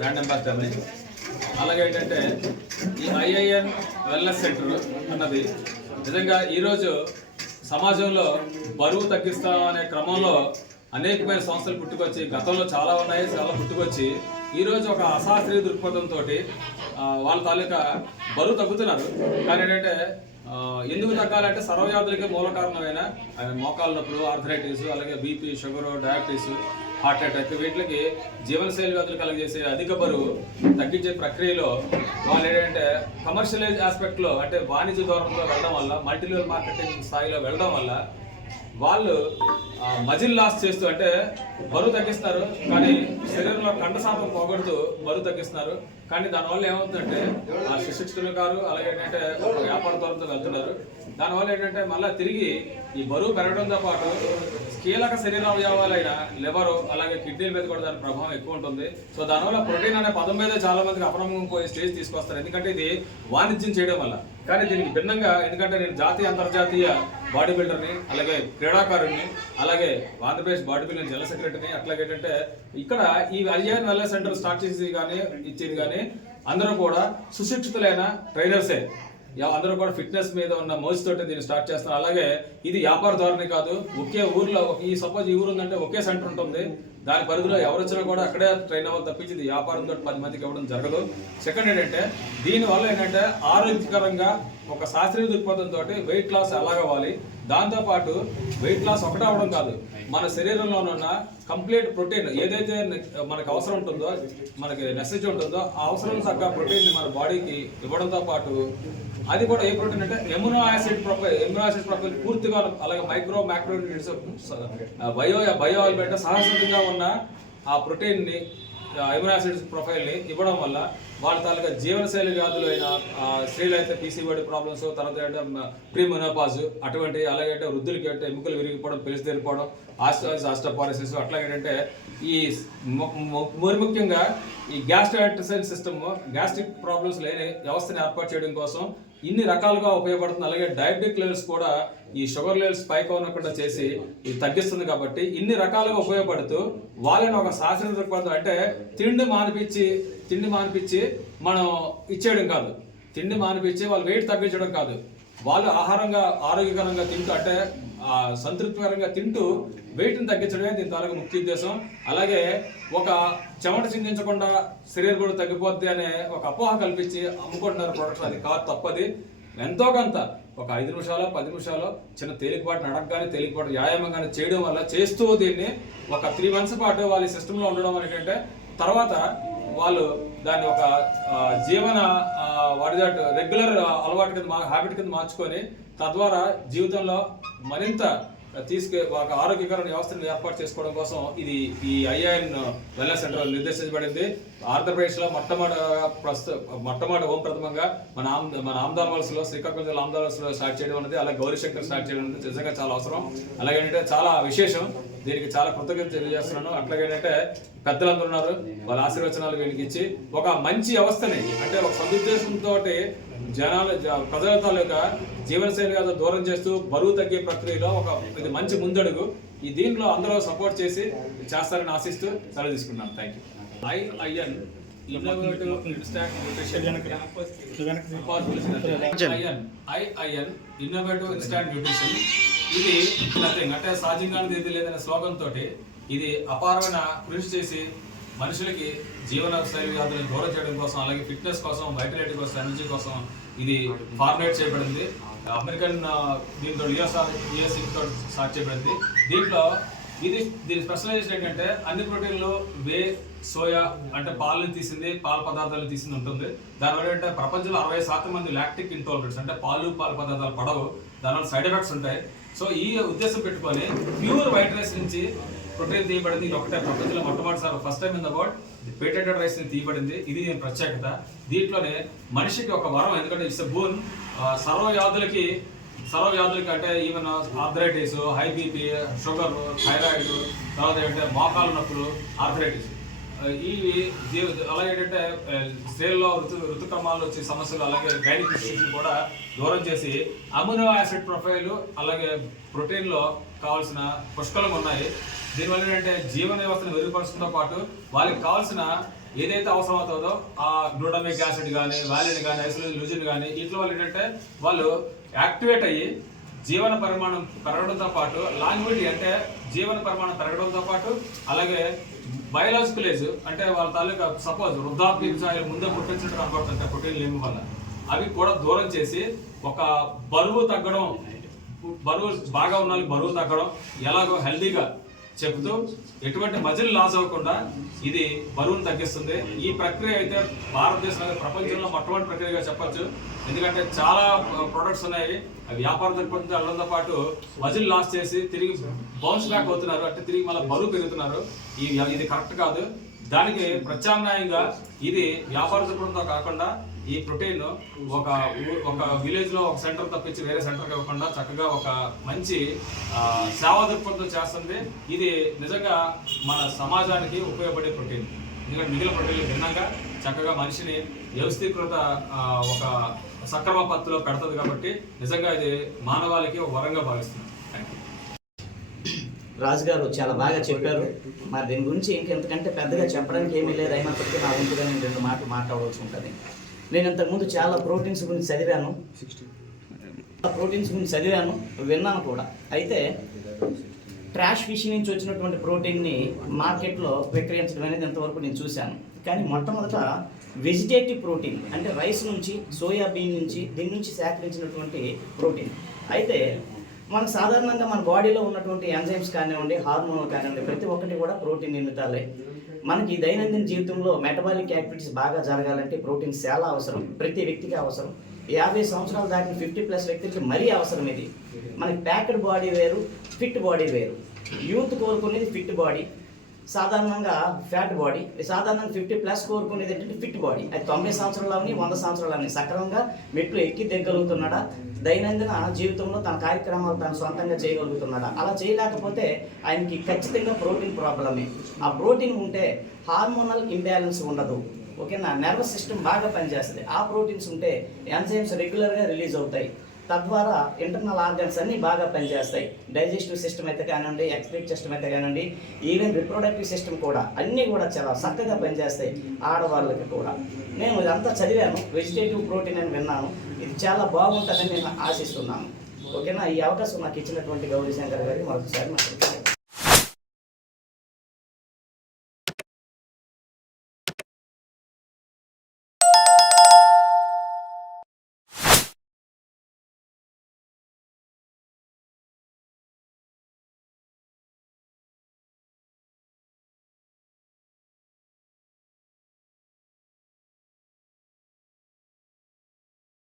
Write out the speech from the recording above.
Brand అంబాసిడర్ని అలాగే ఏంటంటే ఈ ఐఐఎన్ వెల్నెస్ సెంటర్ అన్నది నిజంగా ఈరోజు సమాజంలో బరువు తగ్గిస్తాం అనే క్రమంలో అనేకమైన సంస్థలు పుట్టుకొచ్చి గతంలో చాలా ఉన్నాయి చాలా పుట్టుకొచ్చి ఈరోజు ఒక అశాస్త్రీయ దృక్పథంతో వాళ్ళ తాలూకా బరువు తగ్గుతున్నారు. కానీ ఏంటంటే ఎందుకు తగ్గాలంటే సర్వవ్యాధులకి మూల కారణమైన మోకాళ్ళ నొప్పులు ఆర్థరైటిస్ అలాగే BP sugar diabetes heart attack. వీటికి జీవనశైలి వ్యాధులు కలగజేసే అధిక బరువు తగ్గించే ప్రక్రియలో వాళ్ళు ఏంటంటే కమర్షియలైజ్ ఆస్పెక్ట్లో అంటే వాణిజ్య ధోరణిలో వెళ్ళడం వల్ల మల్టీ లెవెల్ మార్కెటింగ్ స్థాయిలో వెళ్ళడం వల్ల వాళ్ళు మజిల్ లాస్ చేస్తూ అంటే బరువు తగ్గిస్తారు కానీ శరీరంలో కండ శాతం పోగొడుతూ బరువు తగ్గిస్తున్నారు కానీ దానివల్ల ఏమవుతుందంటే ఆ శిశిక్షణ గారు అలాగే ఏంటంటే ఒక వ్యాపార దూరంతో వెళ్తున్నారు. దానివల్ల ఏంటంటే మళ్ళీ తిరిగి ఈ బరువు పెరగడంతో పాటు కీలక శరీర అవయవాలైన లివర్ అలాగే కిడ్నీల మీద కూడా దాని ప్రభావం ఎక్కువ ఉంటుంది. సో దానివల్ల ప్రోటీన్ అనే పదం మీద చాలా మందికి అపనమ్మకం పోయే స్టేజ్ తీసుకొస్తారు. ఎందుకంటే ఇది వాణిజ్యం చేయడం వల్ల. కానీ దీనికి భిన్నంగా ఎందుకంటే నేను జాతీయ అంతర్జాతీయ బాడీ బిల్డర్ని అలాగే క్రీడాకారుడిని అలాగే ఆంధ్రప్రదేశ్ బాడీ బిల్డింగ్ జనరల్ సెక్రటరీని అట్లాగే ఏంటంటే ఇక్కడ ఈ ఐఎన్ వెల్నెస్ సెంటర్ స్టార్ట్ చేసి కానీ ఇచ్చేది కానీ అందరూ కూడా సుశిక్షితులైన ట్రైనర్సే. అందరూ కూడా ఫిట్నెస్ మీద ఉన్న మోజుతోటి దీన్ని స్టార్ట్ చేస్తున్నారు. అలాగే ఇది వ్యాపార ధోరణి కాదు ఒకే ఊర్లో ఒక- ఈ సపోజ్ ఈ ఊరు ఉందంటే ఒకే సెంటర్ ఉంటుంది. దాని పరిధిలో ఎవరు వచ్చినా కూడా అక్కడే ట్రైన్ అవ్వాలి తప్పించింది. వ్యాపారంతో పది మందికి ఇవ్వడం జరగదు. సెకండ్ ఏంటంటే దీని వల్ల ఏంటంటే ఆరోగ్యకరంగా ఒక శాస్త్రీయ దృక్పథంతో వెయిట్ లాస్ ఎలాగవ్వాలి దాంతోపాటు వెయిట్ లాస్ ఒకటే అవడం కాదు. మన శరీరంలో ఉన్న కంప్లీట్ ప్రోటీన్ ఏదైతే మనకు అవసరం ఉంటుందో మనకి నెసెసిటీ ఉంటుందో ఆ అవసరం తగ్గ ప్రోటీన్ మన బాడీకి ఇవ్వడంతో పాటు అది కూడా ఏ ప్రోటీన్ అంటే amino acid profile amino acid profile పూర్తిగా అలాగే micro micro bio bio element సహజంగా ఉన్న ఆ ప్రోటీన్ని ని ప్రొఫైల్ని ఇవ్వడం వల్ల వాళ్ళ తాలూకా జీవనశైలి వ్యాధులు అయిన స్త్రీలు అయితే పీసీబడి ప్రాబ్లమ్స్ తర్వాత అంటే ప్రీమోనోపాజ్ అటువంటి అలాగే అంటే వృద్ధులకి అంటే ఎముకలు విరిగిపోవడం పెలిసి తెరిపోవడం ఆస్టాయిస్ ఆస్టోపారసిస్ అట్లాగే ఏంటంటే ఈ మరి ముఖ్యంగా ఈ గ్యాస్ట్రైటిసైల్ సిస్టమ్ గ్యాస్ట్రిక్ ప్రాబ్లమ్స్ లేని వ్యవస్థను ఏర్పాటు చేయడం కోసం ఇన్ని రకాలుగా ఉపయోగపడుతుంది. అలాగే డయాబెటిక్ లెవెల్స్ కూడా ఈ షుగర్ లెవెల్స్ పైకి ఉన్నకుండా చేసి ఇది తగ్గిస్తుంది కాబట్టి ఇన్ని రకాలుగా ఉపయోగపడుతూ వాళ్ళని ఒక శాస్త్రీయ దృక్పథం అంటే తిండి మానిపించి తిండి మానిపించి మనం ఇచ్చేయడం కాదు. తిండి మానిపించి వాళ్ళు వెయిట్ తగ్గించడం కాదు. వాళ్ళు ఆహారంగా ఆరోగ్యకరంగా తింటూ అంటే సంతృప్తికరంగా తింటూ వెయిట్ని తగ్గించడమే దీని తాలూకు ముఖ్య ఉద్దేశం. అలాగే ఒక చెమట చిందించకుండా శరీరం కూడా తగ్గిపోద్ది అనే ఒక అపోహ కల్పించి అమ్ముకుంటున్నారు ప్రొడక్ట్స్ అది కాదు తప్పది. ఎంతో కొంత ఒక ఐదు నిమిషాలు పది నిమిషాలు చిన్న తేలికపాటు నడక కానీ తేలికపాటు వ్యాయామం కానీ చేయడం వల్ల చేస్తూ దీన్ని ఒక త్రీ మంత్స్ పాటు వాళ్ళ సిస్టంలో ఉండడం ఏంటంటే తర్వాత వాళ్ళు దాన్ని ఒక జీవన వాటి రెగ్యులర్ అలవాటు కింద మా హ్యాబిట్ కింద మార్చుకొని తద్వారా జీవితంలో మరింత తీసుకే ఒక ఆరోగ్యకరమైన వ్యవస్థను ఏర్పాటు చేసుకోవడం కోసం ఇది ఈ ఐఐఎన్ వెల్నెస్ సెంటర్ నిర్దేశించబడింది. ఆంధ్రప్రదేశ్లో మొట్టమొదటి ప్రస్తుత మొట్టమొదటి ఓం ప్రథమంగా మన ఆమ్ మన ఆమ్దాల్ శ్రీకాకుళం జిల్లా ఆమ్దాల్ స్టార్ట్ చేయడం అనేది అలాగే గౌరీశంకర్ స్టార్ట్ చేయడం అనేది నిజంగా చాలా అవసరం. అలాగే ఏంటంటే చాలా విశేషం దీనికి చాలా కృతజ్ఞత తెలియజేస్తున్నాను. అట్లాగే ఏంటంటే పెద్దలందరూ ఉన్నారు వాళ్ళ ఆశీర్వచనాలు వీళ్ళకి ఇచ్చి ఒక మంచి వ్యవస్థని అంటే ఒక సదుద్దేశంతో జనాల జ- ప్రజల తాలూకా జీవనశైలి మీద దూరం చేస్తూ బరువు తగ్గే ప్రక్రియలో ఒక ఇది మంచి ముందడుగు. ఈ దీంట్లో అందరూ సపోర్ట్ చేసి చేస్తారని ఆశిస్తూ సెలవు తీసుకున్నాను thank you IIN IIN innovative instant nutrition. ఇది నథింగ్ అంటే సహజంగానే ఇది లేదనే స్లోగన్ తోటి ఇది అపారమైన కృషి చేసి మనుషులకి జీవన శైలి వ్యాధులను దూరం చేయడం కోసం అలాగే ఫిట్నెస్ కోసం వైటలిటీ కోసం ఎనర్జీ కోసం ఇది ఫార్మేట్ చేయబడింది. అమెరికన్ దీంతో యుఎస్ఆర్ యుఎస్తో స్టార్ట్ చేయబడింది. దీంట్లో ఇది దీని స్పెషలైజేషన్ ఏంటంటే అన్ని ప్రోటీన్లు వే సోయా అంటే పాలను తీసింది పాల పదార్థాలు తీసింది ఉంటుంది. దానివల్ల ఏంటంటే ప్రపంచంలో అరవై శాతం మంది లాక్టిక్ ఇంటాలరెన్స్ అంటే పాలు పాల పదార్థాలు పడవు. దానివల్ల సైడ్ ఎఫెక్ట్స్ ఉంటాయి. సో ఈ ఉద్దేశం పెట్టుకొని ప్యూర్ వైట్ రైస్ నుంచి ప్రొటీన్ తీయబడింది ఇది ఒకటే ప్రపంచంలో మొట్టమొదటిసారి first time in the world patented rice తీయబడింది. ఇది నేను ప్రత్యేకత. దీంట్లోనే మనిషికి ఒక వరం ఎందుకంటే ఇట్స్ బూన్ సర్వ సర్వవ్యాధులకి సర్వ అంటే even arthritis high BP sugar thyroid తర్వాత ఏంటంటే మోకాలు నొప్పులు ఆర్థరైటిస్ ఇవి అలాగే ఏంటంటే స్త్రీల్లో ఋతు ఋతుక్రమాల్లో వచ్చే సమస్యలు అలాగే గైనిక్ ఇష్యూస్ కూడా దూరం చేసి అమినో యాసిడ్ ప్రొఫైల్ అలాగే ప్రోటీన్లో కావాల్సిన పుష్కలం ఉన్నాయి. దీనివల్ల ఏంటంటే జీవన వ్యవస్థను మెరుగుపరచడంతో పాటు వాళ్ళకి కావాల్సిన ఏదైతే అవసరం అవుతుందో ఆ గ్లూటమిక్ యాసిడ్ కానీ వాలిన్ కానీ ఐసోలిన్ లూజిన్ కానీ వీటిలో వాళ్ళు ఏంటంటే వాళ్ళు యాక్టివేట్ అయ్యి జీవన పరిమాణం పెరగడంతో పాటు లాంగ్విటీ అంటే జీవన పరిమాణం పెరగడంతో పాటు అలాగే బయలాజికల్ ఏజ్ అంటే వాళ్ళ తాలూకా సపోజ్ వృద్ధాప్య స్థాయిలో ముందే పుట్టించడం కనబడుతుంటే ప్రోటీన్ లేని వల్ల? అవి కూడా దూరం చేసి ఒక బరువు తగ్గడం బరువు బాగా ఉన్న బరువు తగ్గడం ఎలాగో హెల్దీగా చెప్తూ ఎటువంటి మజిల్ లాస్ అవ్వకుండా ఇది బరువును తగ్గిస్తుంది. ఈ ప్రక్రియ అయితే భారతదేశంలో ప్రపంచంలో మొట్టమొదటి ప్రక్రియగా చెప్పొచ్చు. ఎందుకంటే చాలా ప్రొడక్ట్స్ ఉన్నాయి. వ్యాపార దృక్పథంతో వెళ్ళడంతో పాటు మజిల్ లాస్ చేసి తిరిగి బౌన్స్ బ్యాక్ అవుతున్నారు. అంటే తిరిగి మళ్ళీ బరువు పెరుగుతున్నారు. ఇది కరెక్ట్ కాదు. దానికి ప్రత్యామ్నాయంగా ఇది వ్యాపార దృక్పథంతో కాకుండా ఈ ప్రోటీన్ ఒక ఒక విలేజ్లో ఒక సెంటర్ తప్పించి వేరే సెంటర్ ఇవ్వకుండా చక్కగా ఒక మంచి సేవా దృక్పథంతో చేస్తుంది. ఇది నిజంగా మన సమాజానికి ఉపయోగపడే ప్రోటీన్. ఎందుకంటే మిగిలిన ప్రోటీన్లు భిన్నంగా చక్కగా మనిషిని వ్యవస్థీకృత ఒక సక్రమ పత్తులో పెడుతుంది కాబట్టి నిజంగా ఇది మానవాళికి ఒక వరంగా భావిస్తుంది. రాజుగారు చాలా బాగా చెప్పారు. మరి దీని గురించి ఇంకెంతకంటే పెద్దగా చెప్పడానికి ఏమీ లేదు. అయినప్పటికీ నా వంతుగా నేను రెండు మాటలు మాట్లాడవలసి ఉంటుంది. నేను ఇంతకుముందు చాలా ప్రోటీన్స్ గురించి చదివాను. ప్రోటీన్స్ గురించి చదివాను. విన్నాను కూడా. అయితే ట్రాష్ ఫిష్ నుంచి వచ్చినటువంటి ప్రోటీన్ని మార్కెట్లో విక్రయించడం అనేది ఇంతవరకు నేను చూశాను. కానీ మొట్టమొదట వెజిటేటివ్ ప్రోటీన్ అంటే రైస్ నుంచి సోయాబీన్ నుంచి దీని నుంచి సేకరించినటువంటి ప్రోటీన్. అయితే మనం సాధారణంగా మన బాడీలో ఉన్నటువంటి ఎంజైమ్స్ కానివ్వండి హార్మోన్లు కానివ్వండి ప్రతి ఒక్కటి కూడా ప్రోటీన్ నిమిత్తాలే మనకి దైనందిన జీవితంలో మెటబాలిక్ యాక్టివిటీస్ బాగా జరగాలంటే ప్రోటీన్ చాలా అవసరం ప్రతి వ్యక్తికి అవసరం. యాభై సంవత్సరాలు దాటిన ఫిఫ్టీ ప్లస్ వ్యక్తులకి మరీ అవసరం ఇది. మనకి ప్యాక్డ్ బాడీ వేరు ఫిట్ బాడీ వేరు. యూత్ కోరుకునేది ఫిట్ బాడీ. సాధారణంగా ఫ్యాట్ బాడీ సాధారణంగా ఫిఫ్టీ ప్లస్ కోరుకునేది ఏంటంటే ఫిట్ బాడీ. అది తొంభై సంవత్సరాలని వంద సంవత్సరాలని సక్రమంగా మెట్లు ఎక్కి దిగలుగుతున్నాడా దైనందిన జీవితంలో తన కార్యక్రమాలు తను సొంతంగా చేయగలుగుతున్నాడా? అలా చేయలేకపోతే ఆయనకి ఖచ్చితంగా ప్రోటీన్ ప్రాబ్లమే. ఆ ప్రోటీన్ ఉంటే హార్మోనల్ ఇంబ్యాలెన్స్ ఉండదు. ఓకేనా? నర్వస్ సిస్టమ్ బాగా పనిచేస్తుంది. ఆ ప్రోటీన్స్ ఉంటే ఎంజైమ్స్ రెగ్యులర్గా రిలీజ్ అవుతాయి. తద్వారా ఇంటర్నల్ ఆర్గన్స్ అన్నీ బాగా పనిచేస్తాయి. డైజెస్టివ్ సిస్టమ్ అయితే కానివ్వండి ఎక్స్క్రీట్ సిస్టమ్ అయితే కానివ్వండి ఈవెన్ రిప్రొడక్టివ్ సిస్టమ్ కూడా అన్నీ కూడా చాలా చక్కగా పనిచేస్తాయి ఆడవాళ్ళకి కూడా. నేను ఇదంతా చదివాను వెజిటేటివ్ ప్రోటీన్ అని విన్నాను. ఇది చాలా బాగుంటుందని నేను ఆశిస్తున్నాను. ఓకేనా? ఈ అవకాశం నాకు ఇచ్చినటువంటి గౌరీ శంకర్ గారికి మరొకసారి నాకు